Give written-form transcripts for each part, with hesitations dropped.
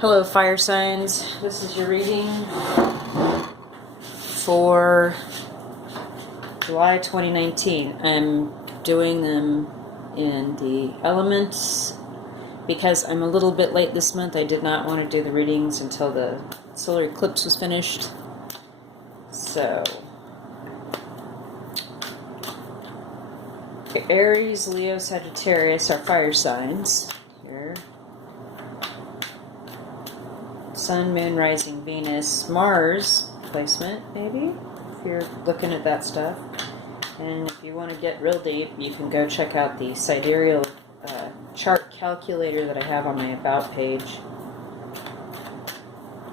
Hello, fire signs. This is your reading for July 2019. I'm doing them in the elements because I'm a little bit late this month. I did not want to do the readings until the solar eclipse was finished. So, Aries, Leo, Sagittarius are fire signs here. Sun, Moon, Rising, Venus, Mars placement, maybe, if you're looking at that stuff. And if you want to get real deep, you can go check out the Sidereal chart calculator that I have on my About page.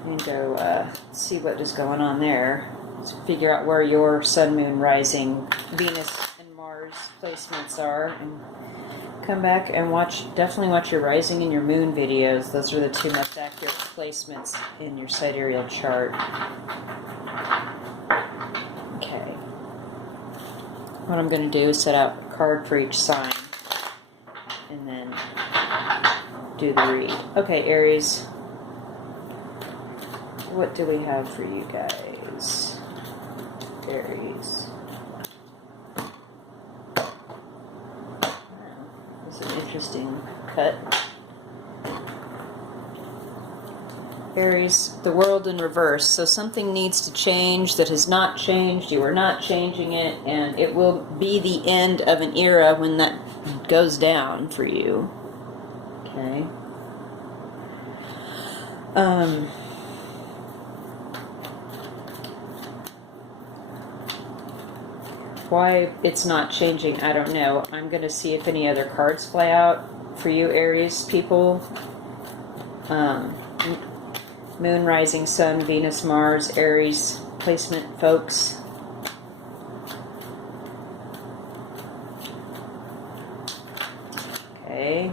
And go see what is going on there. To figure out where your Sun, Moon, Rising, Venus, and Mars placements are. And come back and definitely watch your Rising and your Moon videos. Those are the two most accurate placements in your Sidereal chart. Okay. What I'm going to do is set out a card for each sign and then do the read. Okay, Aries. What do we have for you guys? Aries. An interesting cut. Aries, the world in reverse. So something needs to change that has not changed. You are not changing it, and it will be the end of an era when that goes down for you. Okay. Why it's not changing, I don't know. I'm going to see if any other cards fly out for you, Aries people. Moon, Rising, Sun, Venus, Mars, Aries placement, folks. Okay.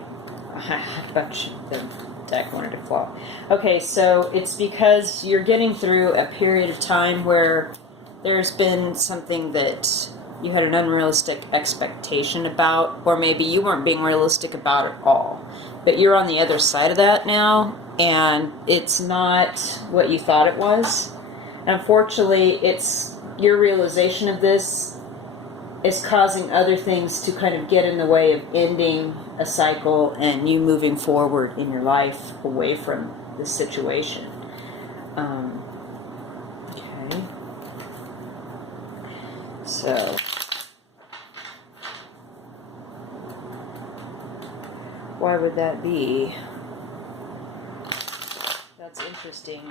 The deck wanted to flop. Okay, so it's because you're getting through a period of time where there's been something that you had an unrealistic expectation about, or maybe you weren't being realistic about it all. But you're on the other side of that now, and it's not what you thought it was. Unfortunately, it's your realization of this is causing other things to kind of get in the way of ending a cycle and you moving forward in your life away from this situation. Okay. So, why would that be? That's interesting.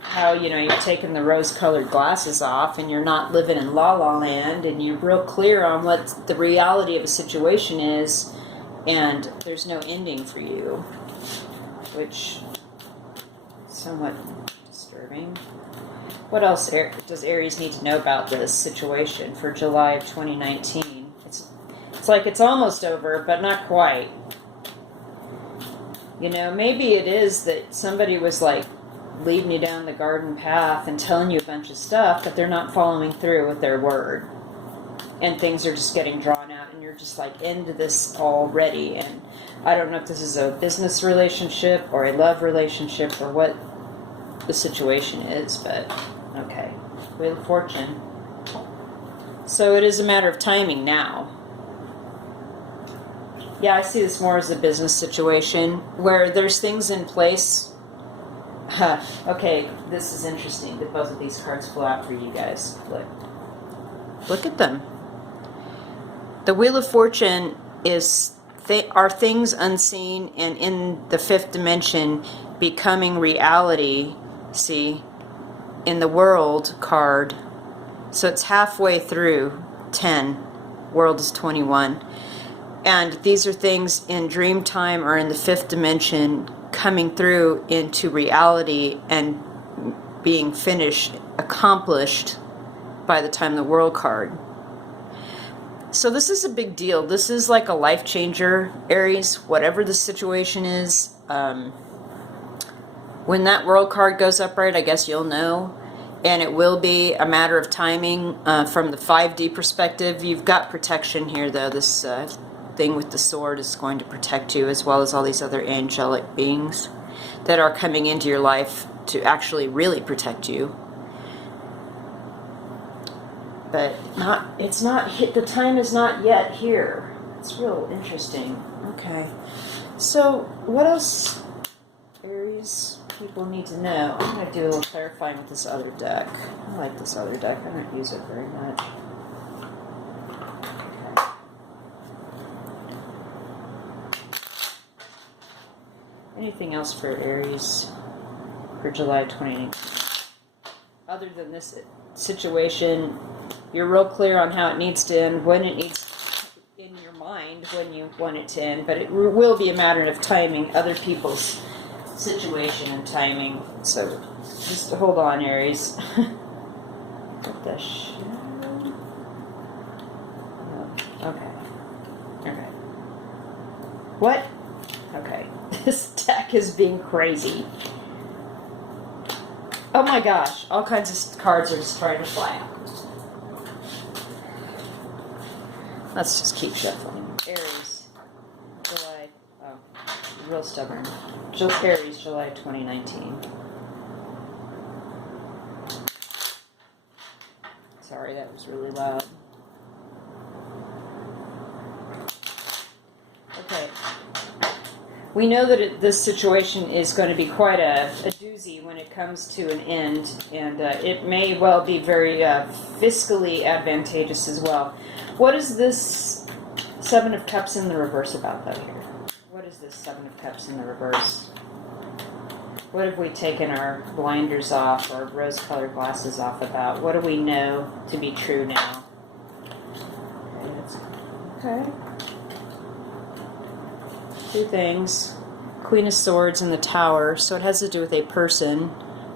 How, you've taken the rose-colored glasses off and you're not living in la-la land and you're real clear on what the reality of a situation is, and there's no ending for you, which is somewhat disturbing. What else does Aries need to know about this situation for July of 2019? It's like it's almost over, but not quite. Maybe it is that somebody was like leading you down the garden path and telling you a bunch of stuff, but they're not following through with their word. And things are just getting drawn out, and you're just like into this already. And I don't know if this is a business relationship or a love relationship or what the situation is, but okay. Wheel of Fortune. So it is a matter of timing now. Yeah, I see this more as a business situation where there's things in place. Okay, this is interesting that both of these cards flew out for you guys. Look at them. The Wheel of Fortune are things unseen and in the fifth dimension becoming reality. See, in the World card. So it's halfway through 10. World is 21. And these are things in dream time or in the fifth dimension coming through into reality and being finished, accomplished by the time the World card. So this is a big deal. This is like a life changer, Aries, whatever the situation is. When that World card goes upright, I guess you'll know. And it will be a matter of timing. From the 5D perspective, you've got protection here, though. This thing with the sword is going to protect you, as well as all these other angelic beings. that are coming into your life to actually really protect you. But it's not hit, the time is not yet here. It's real interesting. Okay. So what else, Aries, people need to know? I'm going to do a little clarifying with this other deck. I like this other deck. I don't use it very much. Okay. Anything else for Aries for July 2019? Other than this situation, you're real clear on how it needs to end, when it needs in your mind, when you want it to end, but it will be a matter of timing, other people's situation and timing. So just hold on, Aries. What the shit? Oh, okay. Okay. What? Okay. This deck is being crazy. Oh my gosh, all kinds of cards are just trying to fly out. Let's just keep shuffling. Aries, July, oh, real stubborn. Aries, July 2019. Sorry, that was really loud. Okay. We know that this situation is going to be quite a doozy when it comes to an end, and it may well be very fiscally advantageous as well. What is this Seven of Cups in the reverse about, though, here? What is this Seven of Cups in the reverse? What have we taken our blinders off, or rose-colored glasses off about? What do we know to be true now? Okay. Two things. Queen of Swords and the Tower. So it has to do with a person.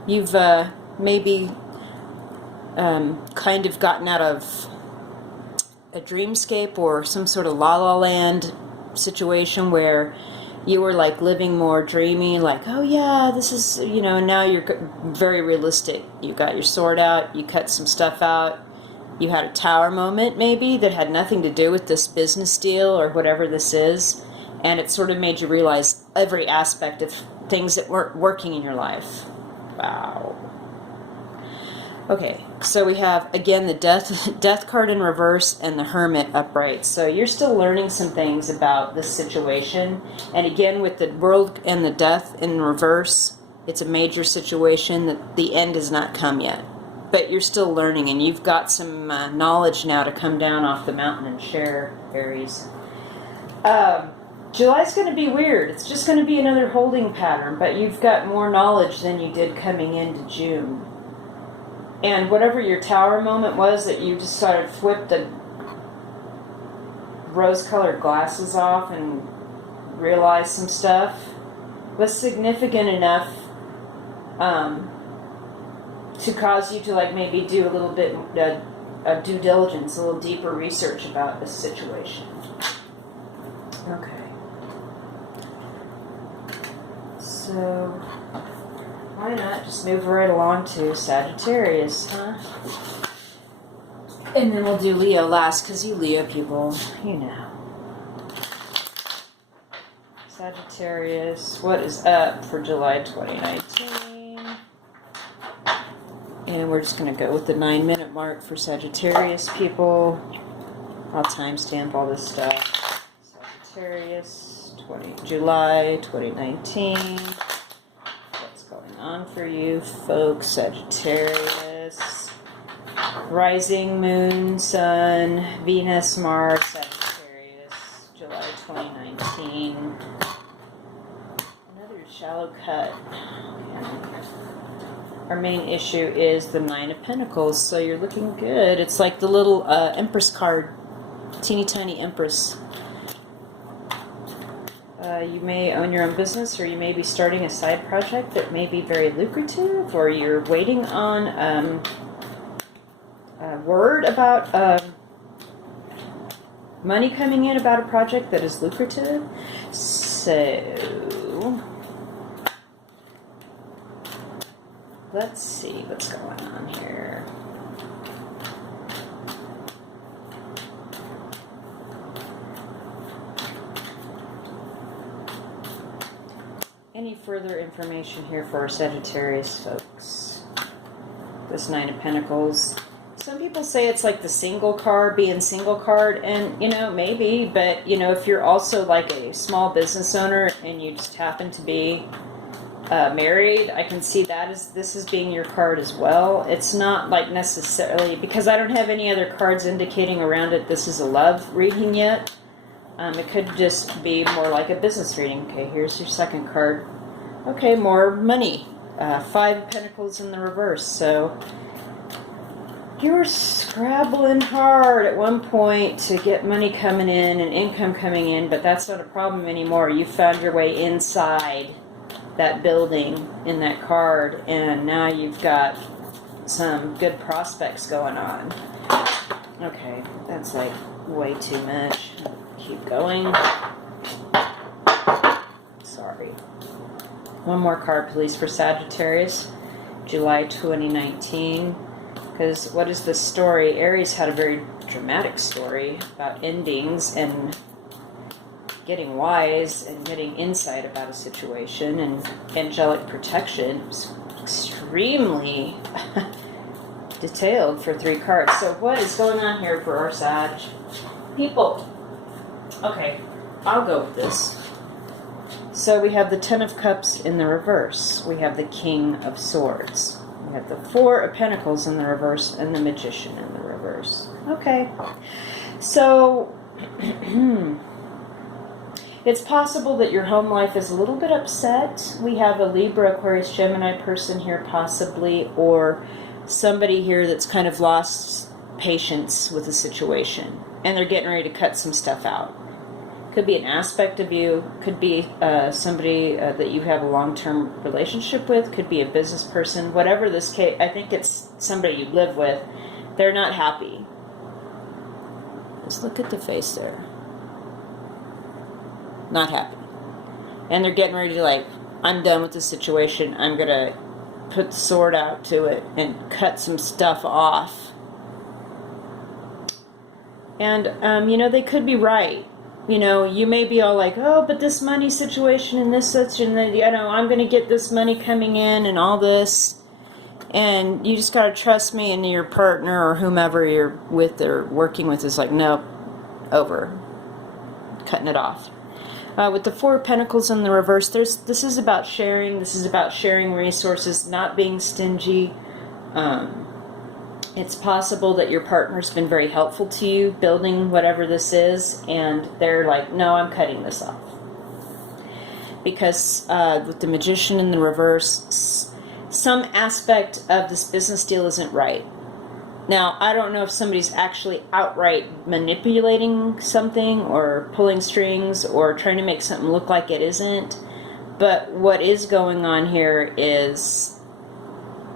You've maybe kind of gotten out of a dreamscape or some sort of La La Land situation where you were like living more dreamy, like, oh yeah, this is, you know, now you're very realistic. You got your sword out, you cut some stuff out, you had a tower moment maybe that had nothing to do with this business deal or whatever this is, and it sort of made you realize every aspect of things that weren't working in your life. Wow. Okay, so we have, again, the death card in reverse and the Hermit upright. So you're still learning some things about this situation. And again, with the World and the Death in reverse, it's a major situation that the end has not come yet. But you're still learning, and you've got some knowledge now to come down off the mountain and share, Aries. July's going to be weird. It's just going to be another holding pattern, but you've got more knowledge than you did coming into June. And whatever your tower moment was that you just sort of flipped the rose-colored glasses off and realized some stuff was significant enough to cause you to like maybe do a little bit of due diligence, a little deeper research about this situation. Okay. So why not just move right along to Sagittarius, huh? And then we'll do Leo last, because you Leo people, you know. Sagittarius, what is up for July 2019? And we're just going to go with the 9-minute mark for Sagittarius people. I'll timestamp all this stuff. Sagittarius, July 2019. On for you folks, Sagittarius, rising moon, sun, Venus, Mars, Sagittarius, July 2019. Another shallow cut. Our main issue is the Nine of Pentacles, so you're looking good. It's like the little Empress card, teeny tiny Empress. You may own your own business, or you may be starting a side project that may be very lucrative, or you're waiting on a word about money coming in about a project that is lucrative. So let's see what's going on here. Any further information here for our Sagittarius folks? This Nine of Pentacles. Some people say it's like the single card, being single card, and, you know, maybe, but, you know, if you're also like a small business owner and you just happen to be married, I can see that as this as being your card as well. It's not like necessarily, because I don't have any other cards indicating around it this is a love reading yet. It could just be more like a business reading. Okay, here's your second card. Okay, more money. Five of Pentacles in the reverse. So you were scrabbling hard at one point to get money coming in and income coming in, but that's not a problem anymore. You found your way inside that building in that card, and now you've got some good prospects going on. Okay, that's like way too much. Keep going. Sorry. One more card, please, for Sagittarius, July 2019. Because what is the story? Aries had a very dramatic story about endings and getting wise and getting insight about a situation, and angelic protection. It was extremely detailed for 3 cards. So what is going on here for our Sag people? Okay, I'll go with this. So we have the Ten of Cups in the reverse. We have the King of Swords. We have the Four of Pentacles in the reverse and the Magician in the reverse. Okay. So it's possible that your home life is a little bit upset. We have a Libra, Aquarius, Gemini person here possibly, or somebody here that's kind of lost patience with the situation and they're getting ready to cut some stuff out. Could be an aspect of you, could be somebody that you have a long-term relationship with, could be a business person, whatever this case. I think it's somebody you live with. They're not happy. Just look at the face there. Not happy. And they're getting ready to, like, I'm done with the situation. I'm going to put the sword out to it and cut some stuff off. And, you know, they could be right. You know, you may be all like, oh, but this money situation and this such and that, you know, I'm going to get this money coming in and all this. And you just got to trust me, and your partner or whomever you're with or working with is like, nope, over. Cutting it off. With the Four of Pentacles in the reverse, this is about sharing. This is about sharing resources, not being stingy. It's possible that your partner's been very helpful to you building whatever this is, and they're like, no, I'm cutting this off. Because with the Magician in the reverse, some aspect of this business deal isn't right. Now, I don't know if somebody's actually outright manipulating something or pulling strings or trying to make something look like it isn't, but what is going on here is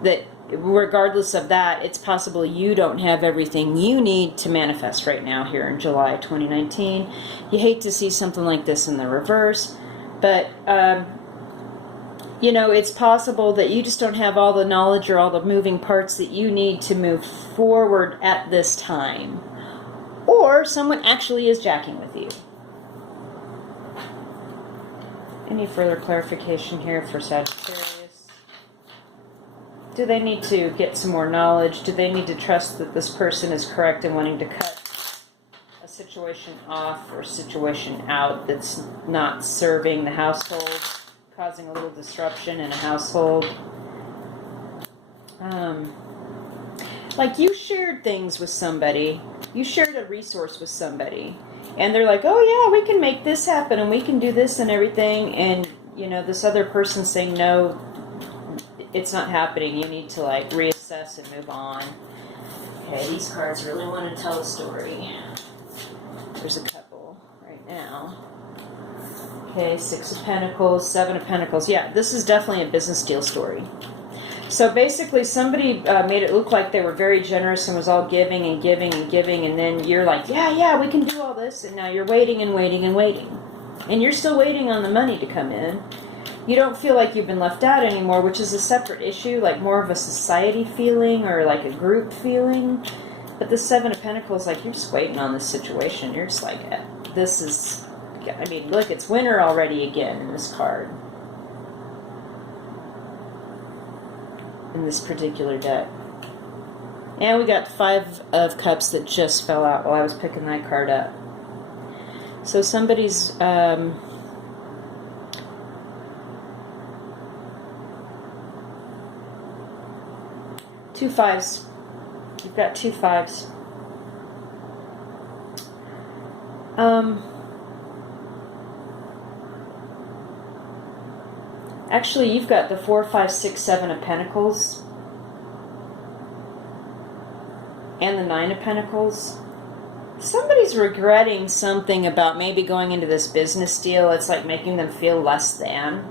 that regardless of that, it's possible you don't have everything you need to manifest right now here in July 2019. You hate to see something like this in the reverse, but you know, it's possible that you just don't have all the knowledge or all the moving parts that you need to move forward at this time. Or someone actually is jacking with you. Any further clarification here for Sagittarius? Do they need to get some more knowledge? Do they need to trust that this person is correct in wanting to cut a situation off or a situation out that's not serving the household, causing a little disruption in a household? Like you shared things with somebody, you shared a resource with somebody, and they're like, oh yeah, we can make this happen and we can do this and everything, and you know, this other person's saying, no, it's not happening, you need to like reassess and move on. Okay, these cards really want to tell a story. There's a couple right now. Okay, Six of Pentacles, Seven of Pentacles. Yeah, this is definitely a business deal story. So basically somebody made it look like they were very generous and was all giving and giving and giving, and then you're like, yeah, we can do all this, and now you're waiting and waiting and waiting. And you're still waiting on the money to come in. You don't feel like you've been left out anymore, which is a separate issue, like more of a society feeling or like a group feeling. But the Seven of Pentacles, like you're just waiting on this situation. You're just like, this is, I mean, look, it's winter already again in this card. in this particular deck. And we got 5 of Cups that just fell out while I was picking that card up. So somebody's 2 5s. You've got 2 5s. Actually, you've got the 4, 5, 6, 7 of Pentacles. And the 9 of Pentacles. Somebody's regretting something about maybe going into this business deal. It's like making them feel less than.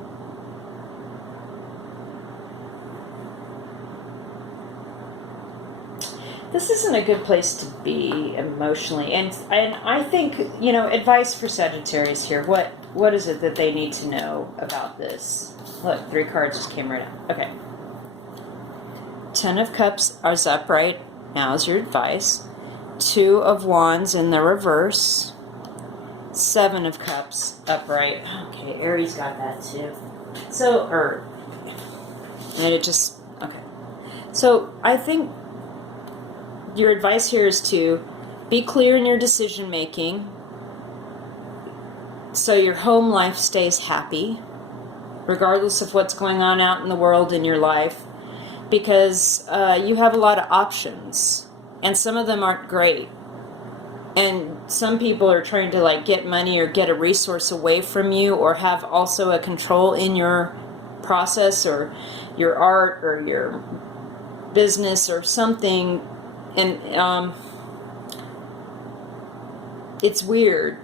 This isn't a good place to be emotionally. And I think, you know, advice for Sagittarius here. What is it that they need to know about this? Look, 3 cards just came right out. Okay. 10 of Cups is upright. Now's your advice. 2 of Wands in the reverse. 7 of Cups upright. Okay, Aries got that too. So, and it just, okay. So, I think your advice here is to be clear in your decision making so your home life stays happy, regardless of what's going on out in the world in your life. Because you have a lot of options, and some of them aren't great. And some people are trying to like get money or get a resource away from you, or have also a control in your process or your art or your business or something. And it's weird.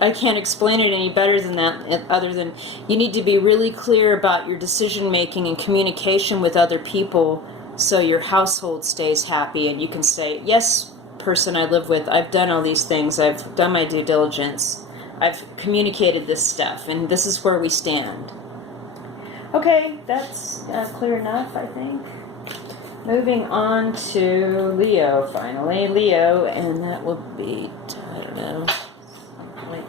I can't explain it any better than that, other than you need to be really clear about your decision making and communication with other people so your household stays happy, and you can say, yes, person I live with, I've done all these things, I've done my due diligence, I've communicated this stuff, and this is where we stand. Okay, that's clear enough, I think. Moving on to Leo, finally. Leo, and that will be, I don't know, like,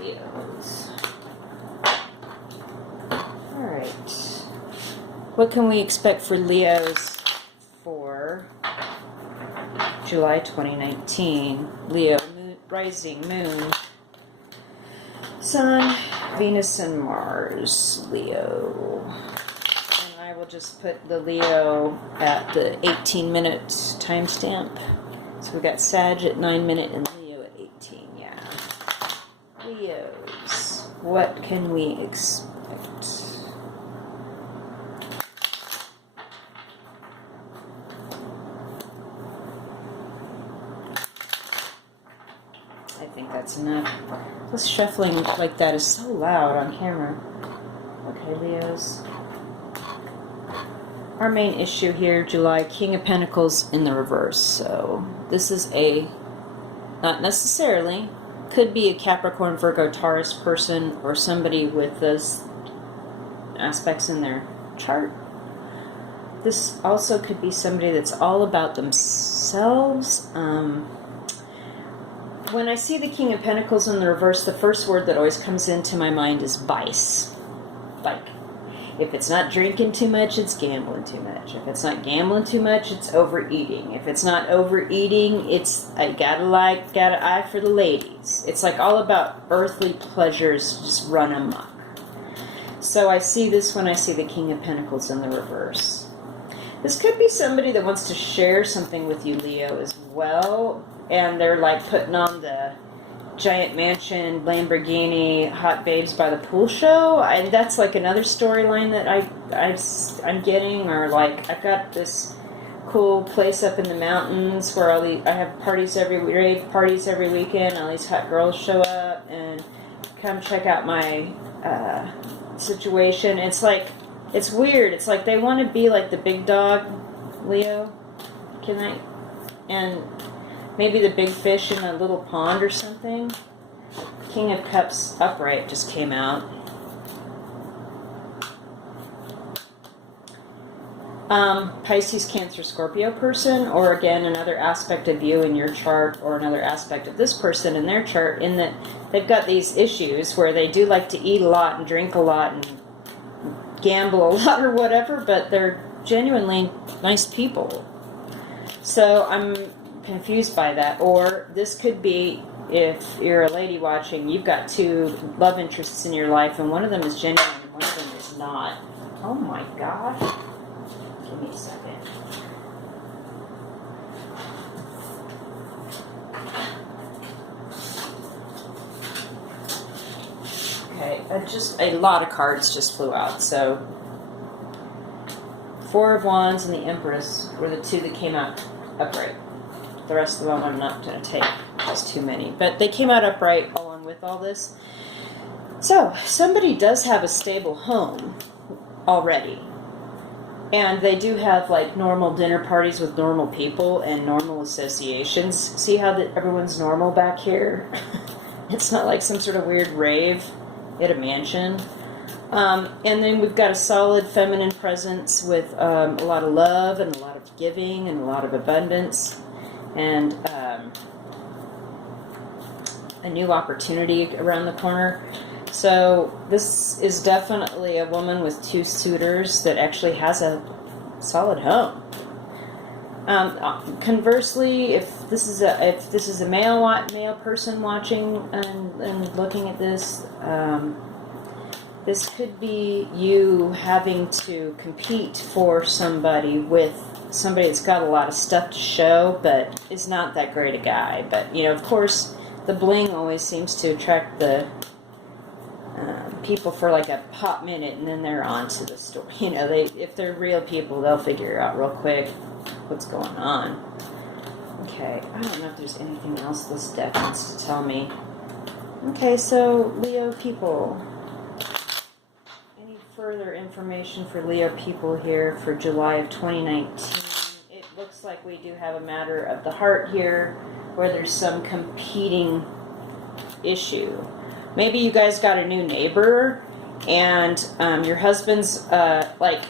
Leos. Alright. What can we expect for Leos for July 2019? Leo, rising, moon, Sun, Venus, and Mars. Leo. And I will just put the Leo at the 18-minute timestamp. So we got Sag at 9-minute and Leo at 18. Yeah. Leos. What can we expect? I think that's enough. This shuffling like that is so loud on camera. Okay, Leos. Our main issue here, July, King of Pentacles in the reverse. So this is not necessarily, could be a Capricorn, Virgo, Taurus person, or somebody with those aspects in their chart. This also could be somebody that's all about themselves. When I see the King of Pentacles in the reverse, the first word that always comes into my mind is vice. Like, if it's not drinking too much, it's gambling too much. If it's not gambling too much, it's overeating. If it's not overeating, it's, I got an eye for the ladies. It's like all about earthly pleasures just run amok. So I see this when I see the King of Pentacles in the reverse. This could be somebody that wants to share something with you, Leo, as well. And they're like putting on the giant mansion, Lamborghini, hot babes by the pool show. And that's like another storyline that I'm getting. Or like, I've got this cool place up in the mountains where I have parties rave parties every weekend. All these hot girls show up and come check out my situation. It's like, it's weird. It's like they want to be like the big dog, Leo. And maybe the big fish in a little pond or something. King of Cups upright just came out. Pisces, Cancer, Scorpio person, or again, another aspect of you in your chart, or another aspect of this person in their chart, in that they've got these issues where they do like to eat a lot and drink a lot and gamble a lot or whatever, but they're genuinely nice people. So I'm confused by that. Or this could be, if you're a lady watching, you've got two love interests in your life, and one of them is genuine and one of them is not. Oh my gosh. Give me a second. Okay, just a lot of cards just flew out. So, Four of Wands and the Empress were the two that came out upright. The rest of them I'm not going to take. There's too many. But they came out upright along with all this. So, somebody does have a stable home already. And they do have like normal dinner parties with normal people and normal associations. See how that everyone's normal back here? It's not like some sort of weird rave at a mansion. And then we've got a solid feminine presence with a lot of love and a lot of giving and a lot of abundance. And a new opportunity around the corner. So this is definitely a woman with two suitors that actually has a solid home. Conversely, if this is a male person watching and looking at this, this could be you having to compete for somebody that's got a lot of stuff to show, but is not that great a guy. But of course, the bling always seems to attract the people for like a hot minute, and then they're on to the story. If they're real people, they'll figure out real quick what's going on. Okay, I don't know if there's anything else this deck wants to tell me. Okay, so Leo people. Any further information for Leo people here for July of 2019? It looks like we do have a matter of the heart here, where there's some competing issue. Maybe you guys got a new neighbor, and your husband's like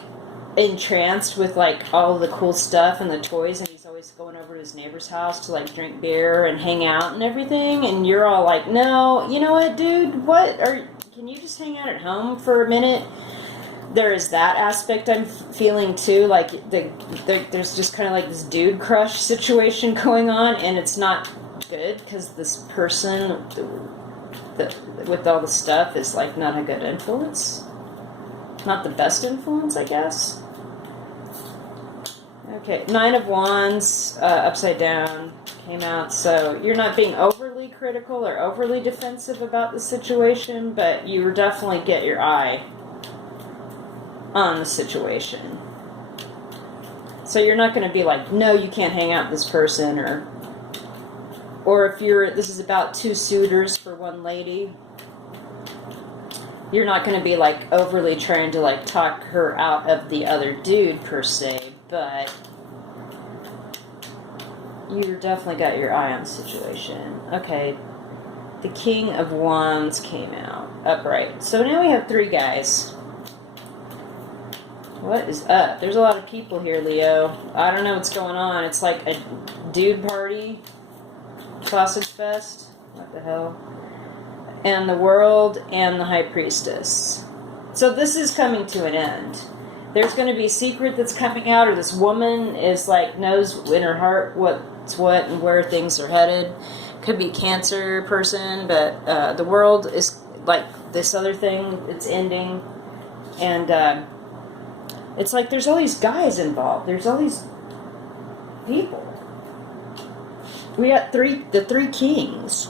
entranced with like all the cool stuff and the toys, and he's always going over to his neighbor's house to like drink beer and hang out and everything. And you're all like, "No, you know what, dude? Can you just hang out at home for a minute?" There is that aspect I'm feeling too. Like there's just kind of like this dude crush situation going on, and it's not good because this person with all the stuff is like not a good influence, not the best influence, I guess. Okay, Nine of Wands upside down came out, so you're not being overly critical or overly defensive about the situation, but you definitely get your eye on the situation. So you're not going to be like, no, you can't hang out with this person, or if this is about two suitors for one lady, you're not going to be like overly trying to like talk her out of the other dude per se, but you definitely got your eye on the situation. Okay, the King of Wands came out upright. So now we have three guys. What is up? There's a lot of people here, Leo. I don't know what's going on. It's like a dude party. Sausage Fest, what the hell, and the World and the High Priestess. So this is coming to an end. There's going to be a secret that's coming out, or this woman is like knows in her heart what's what and where things are headed. Could be a Cancer person, but the World is like this other thing. It's ending, and it's like there's all these guys involved. There's all these people. We got the three kings.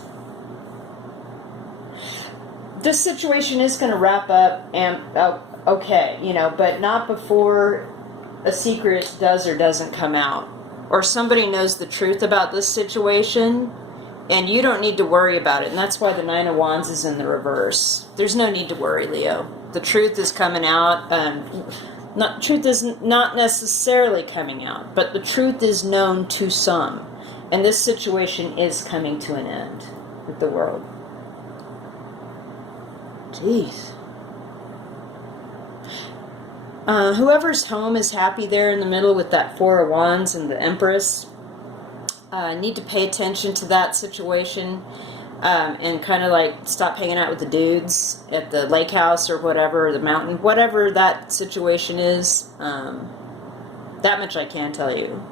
This situation is going to wrap up, and okay, but not before a secret does or doesn't come out, or somebody knows the truth about this situation, and you don't need to worry about it. And that's why the Nine of Wands is in the reverse. There's no need to worry, Leo. The truth is coming out. Truth is not necessarily coming out, but the truth is known to some. And this situation is coming to an end with the World. Jeez. Whoever's home is happy there in the middle with that Four of Wands and the Empress. Need to pay attention to that situation. And kind of like stop hanging out with the dudes at the lake house or whatever, or the mountain, whatever that situation is. That much I can tell you.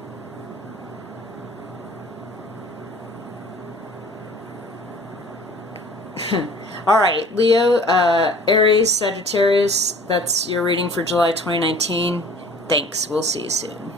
All right, Leo, Aries, Sagittarius, that's your reading for July 2019. Thanks. We'll see you soon.